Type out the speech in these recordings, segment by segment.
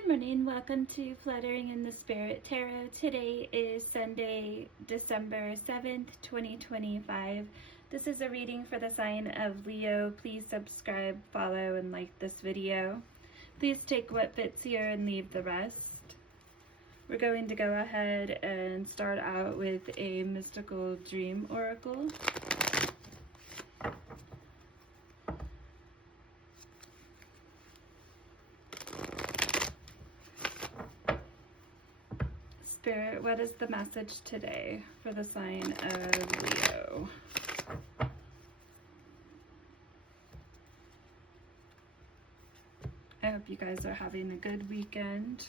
Good morning, welcome to Fluttering in the Spirit Tarot. Today is Sunday, December 7th, 2025. This is a reading for the sign of Leo. Please subscribe, follow, and like this video. Please take what fits here and leave the rest. We're going to go ahead and start out with a mystical dream oracle. Spirit, what is the message today for the sign of Leo? I hope you guys are having a good weekend.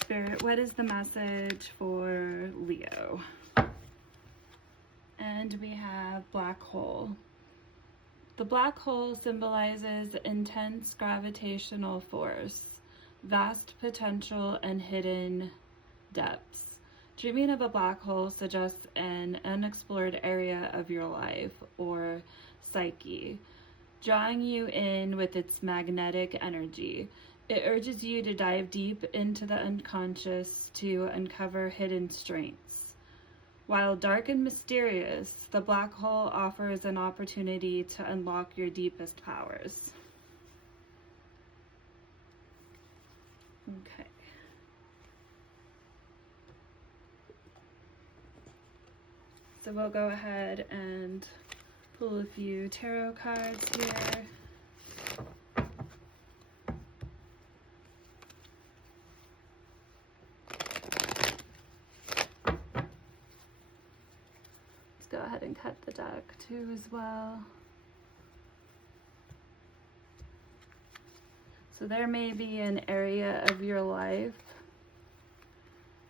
Spirit, what is the message for Leo? And we have black hole. The black hole symbolizes intense gravitational force, vast potential, and hidden depths. Dreaming of a black hole suggests an unexplored area of your life or psyche, drawing you in with its magnetic energy. It urges you to dive deep into the unconscious to uncover hidden strengths. While dark and mysterious, the black hole offers an opportunity to unlock your deepest powers. Okay. So we'll go ahead and pull a few tarot cards here. Go ahead and cut the deck too as well. So there may be an area of your life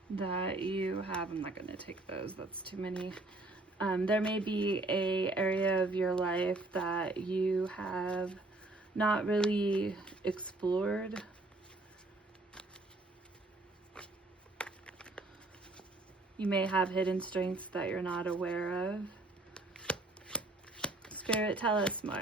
that you have, I'm not going to take those, that's too many. There may be a area of your life that you have not really explored. You may have hidden strengths that you're not aware of. Spirit, tell us more.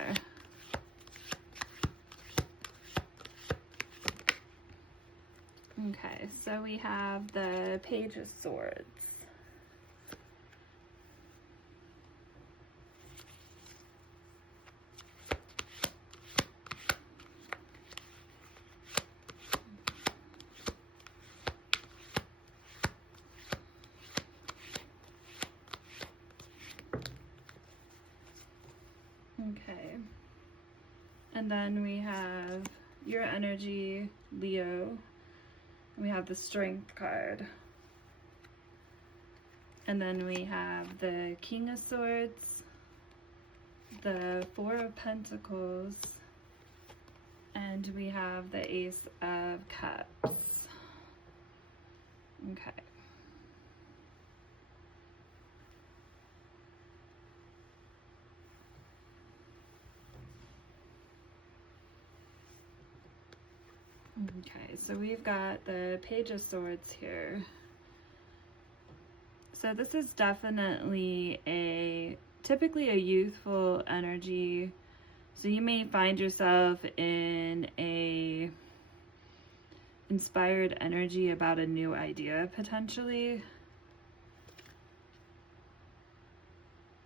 Okay, so we have the Page of Swords. Okay, and then we have your energy, Leo, and we have the Strength card, and then we have the King of Swords, the Four of Pentacles, and we have the Ace of Cups. Okay. Okay, so we've got the Page of Swords here. So this is definitely typically a youthful energy. So you may find yourself in a inspired energy about a new idea, potentially.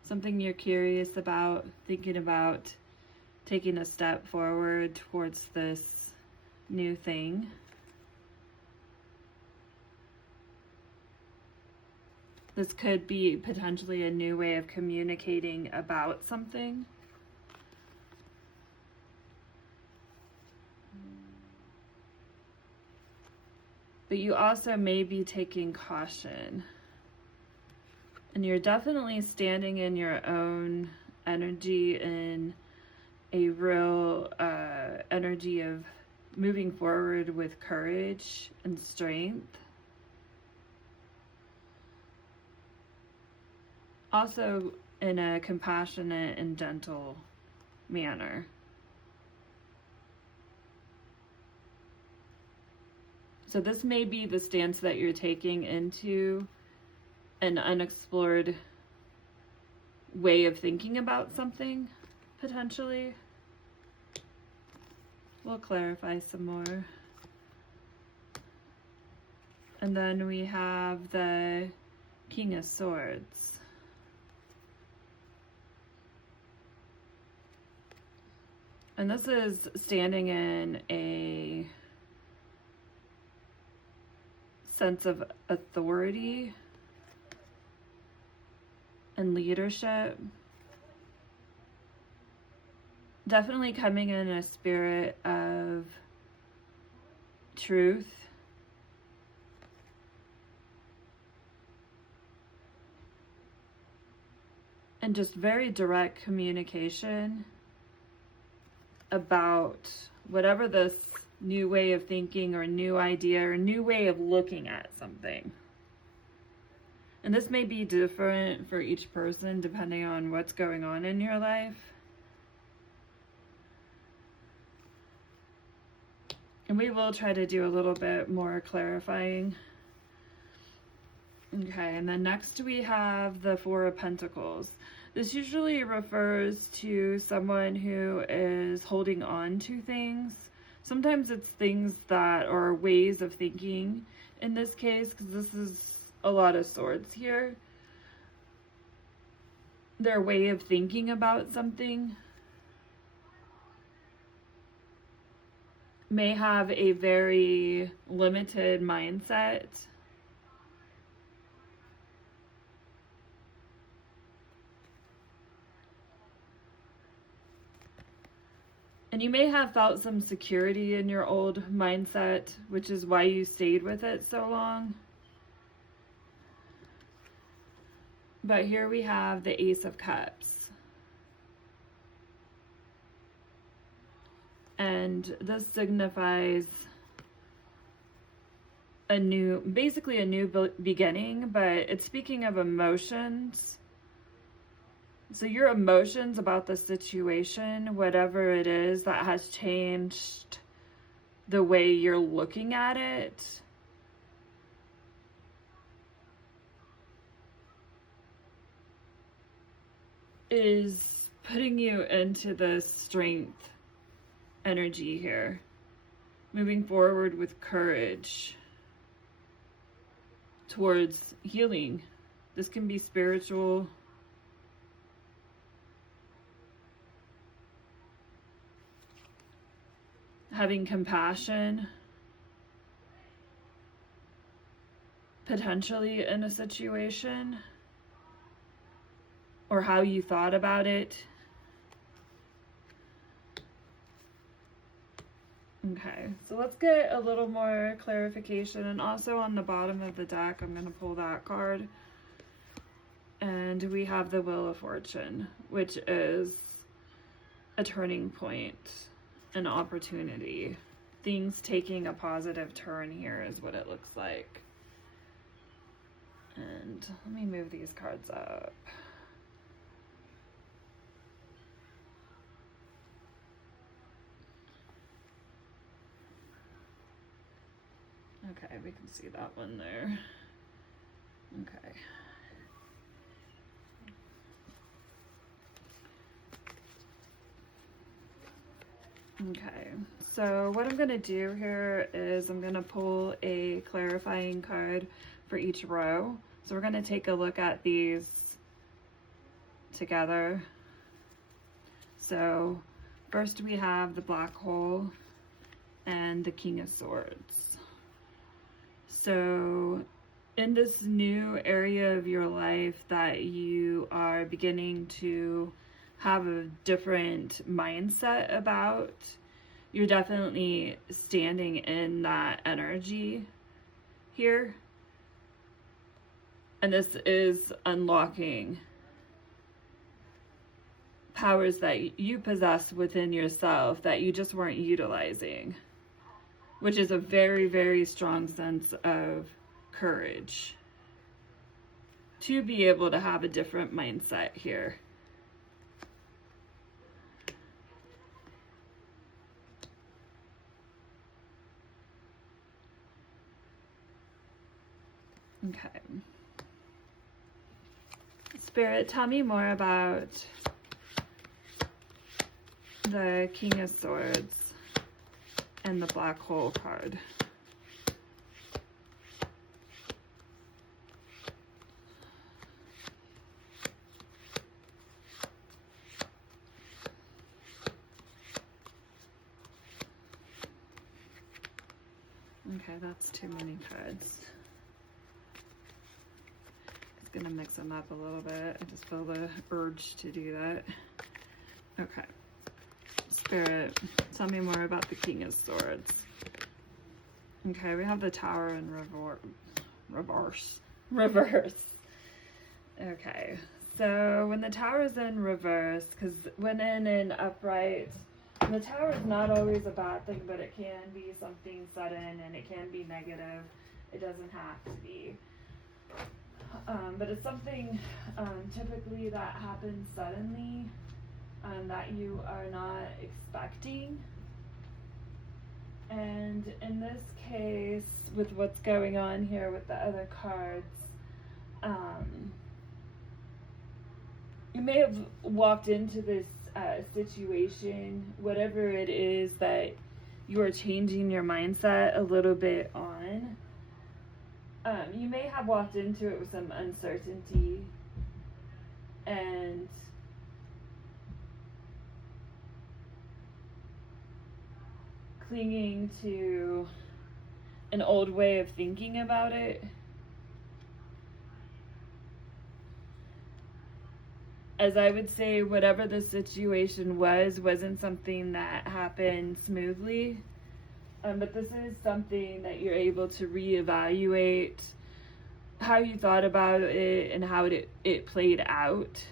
Something you're curious about, thinking about taking a step forward towards this new thing. This could be potentially a new way of communicating about something. But you also may be taking caution. And you're definitely standing in your own energy, in a real energy of moving forward with courage and strength. Also in a compassionate and gentle manner. So this may be the stance that you're taking into an unexplored way of thinking about something, potentially. We'll clarify some more. And then we have the King of Swords. And this is standing in a sense of authority and leadership. Definitely coming in a spirit of truth. And just very direct communication about whatever this new way of thinking or new idea or new way of looking at something. And this may be different for each person depending on what's going on in your life. And we will try to do a little bit more clarifying. Okay, and then next we have the Four of Pentacles. This usually refers to someone who is holding on to things. Sometimes it's things that are ways of thinking in this case, because this is a lot of swords here. Their way of thinking about something may have a very limited mindset. And you may have felt some security in your old mindset, which is why you stayed with it so long. But here we have the Ace of Cups. And this signifies basically a new beginning, but it's speaking of emotions. So your emotions about the situation, whatever it is that has changed the way you're looking at it, is putting you into the strength energy here. Moving forward with courage towards healing. This can be spiritual. Having compassion, potentially in a situation, or how you thought about it. Okay, so let's get a little more clarification. And also on the bottom of the deck, I'm going to pull that card. And we have the Wheel of Fortune, which is a turning point. An opportunity. Things taking a positive turn here is what it looks like. And let me move these cards up. Okay, we can see that one there. Okay. Okay, so what I'm going to do here is I'm going to pull a clarifying card for each row. So we're going to take a look at these together. So first we have the Black Hole and the King of Swords. So in this new area of your life that you are beginning to have a different mindset about, you're definitely standing in that energy here. And this is unlocking powers that you possess within yourself that you just weren't utilizing, which is a very, very strong sense of courage to be able to have a different mindset here. Okay. Let's Spirit, tell me more about the King of Swords and the Black Hole card. Okay, that's too many cards. It's gonna mix them up a little bit. I just feel the urge to do that. Okay. Spirit, tell me more about the King of Swords. Okay, we have the Tower in reverse. Okay, so when the Tower is in reverse, because when in an upright, the Tower is not always a bad thing, but it can be something sudden and it can be negative. It doesn't have to be. But it's something typically that happens suddenly that you are not expecting. And in this case, with what's going on here with the other cards, you may have walked into this situation, whatever it is that you are changing your mindset a little bit on. You may have walked into it with some uncertainty and clinging to an old way of thinking about it. As I would say, whatever the situation wasn't something that happened smoothly. But this is something that you're able to reevaluate how you thought about it and how it played out.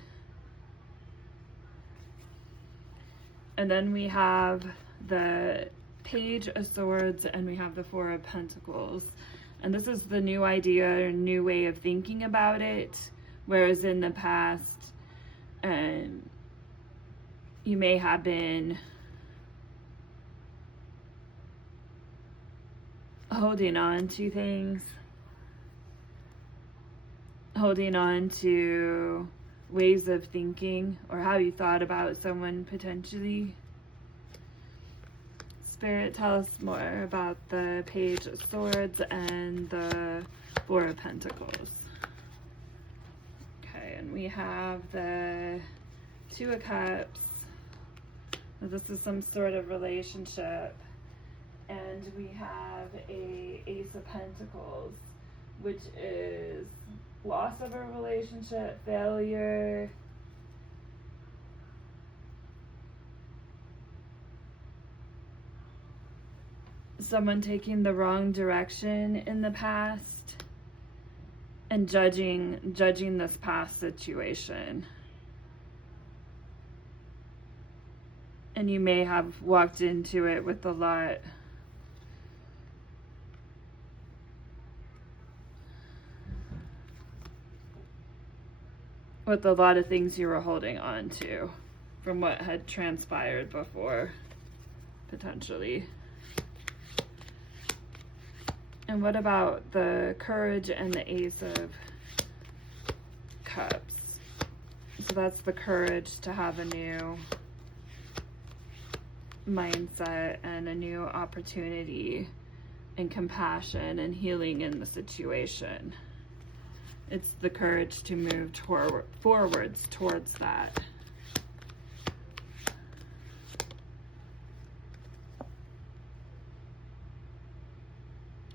And then we have the Page of Swords and we have the Four of Pentacles. And this is the new idea or new way of thinking about it. Whereas in the past, you may have been holding on to things, holding on to ways of thinking or how you thought about someone potentially. Spirit, tell us more about the Page of Swords and the Four of Pentacles. Okay, and we have the Two of Cups. This is some sort of relationship. And we have a Ace of Pentacles, which is loss of a relationship, failure, someone taking the wrong direction in the past, and judging this past situation. And you may have walked into it with a lot of things you were holding on to from what had transpired before, potentially. And what about the Courage and the Ace of Cups? So that's the courage to have a new mindset and a new opportunity and compassion and healing in the situation. It's the courage to move forwards towards that.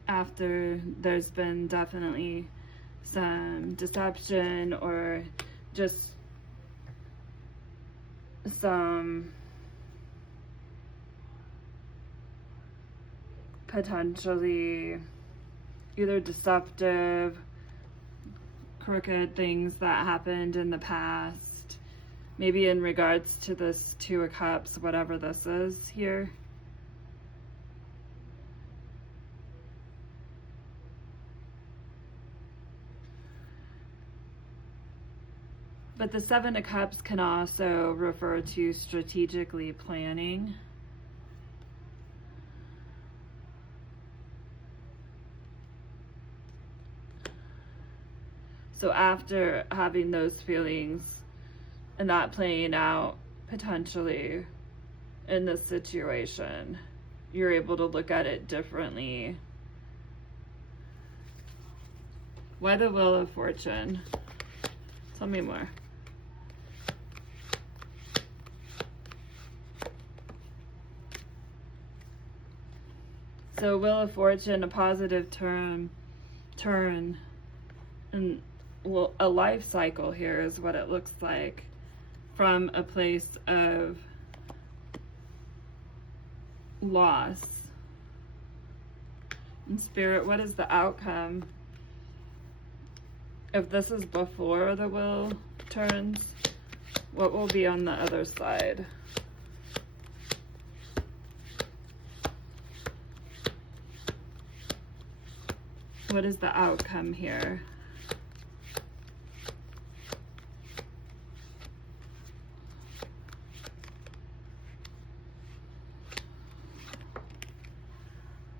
After there's been definitely some deception or just some potentially either deceptive, crooked things that happened in the past, maybe in regards to this Two of Cups, whatever this is here. But the Seven of Cups can also refer to strategically planning. So after having those feelings and that playing out potentially in this situation, you're able to look at it differently. Why the Wheel of Fortune? Tell me more. So Wheel of Fortune, a positive turn, and well, a life cycle here is what it looks like, from a place of loss. In Spirit, what is the outcome? If this is before the wheel turns, what will be on the other side? What is the outcome here?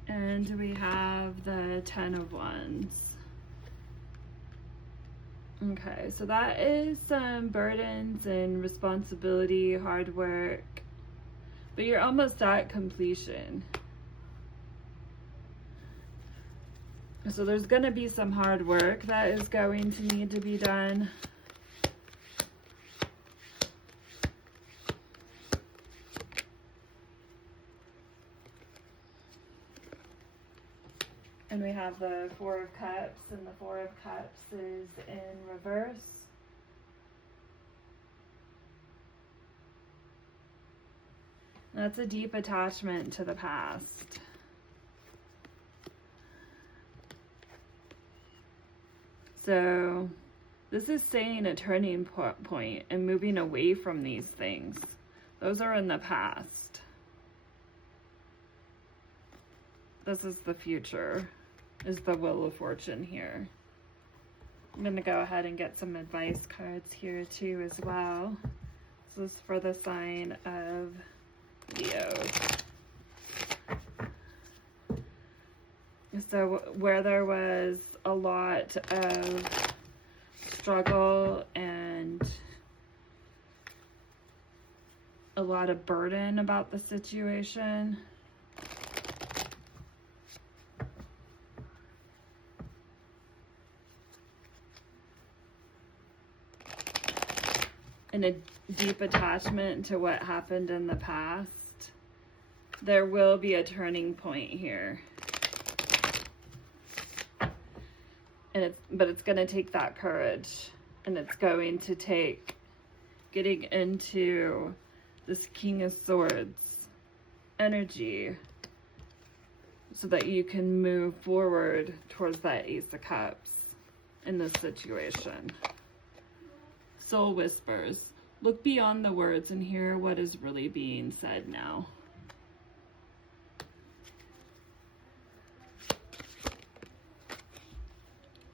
And we have the 10 of Wands. Okay, so that is some burdens and responsibility, hard work, but you're almost at completion. So there's going to be some hard work that is going to need to be done. And we have the Four of Cups, and the Four of Cups is in reverse. That's a deep attachment to the past. So this is saying a turning point and moving away from these things. Those are in the past. This is the future, is the Wheel of Fortune here. I'm going to go ahead and get some advice cards here too as well. This is for the sign of Leo. So where there was a lot of struggle and a lot of burden about the situation, and a deep attachment to what happened in the past, there will be a turning point here. And it's going to take that courage, and it's going to take getting into this King of Swords energy so that you can move forward towards that Ace of Cups in this situation. Soul whispers. Look beyond the words and hear what is really being said now.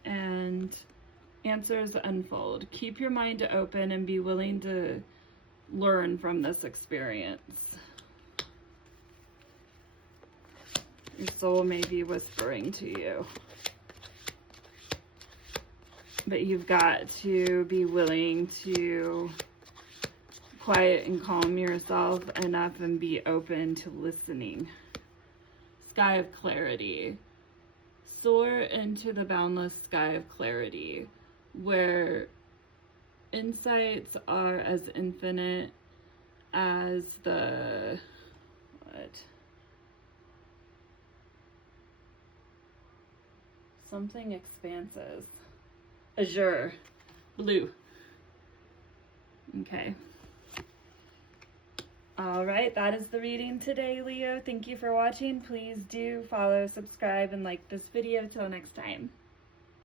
And answers unfold. Keep your mind open and be willing to learn from this experience. Your soul may be whispering to you, but you've got to be willing to quiet and calm yourself enough and be open to listening. Sky of clarity. Soar into the boundless sky of clarity, where insights are as infinite as the something expanses. Azure, blue. Okay. All right, that is the reading today, Leo. Thank you for watching. Please do follow, subscribe, and like this video. Till next time.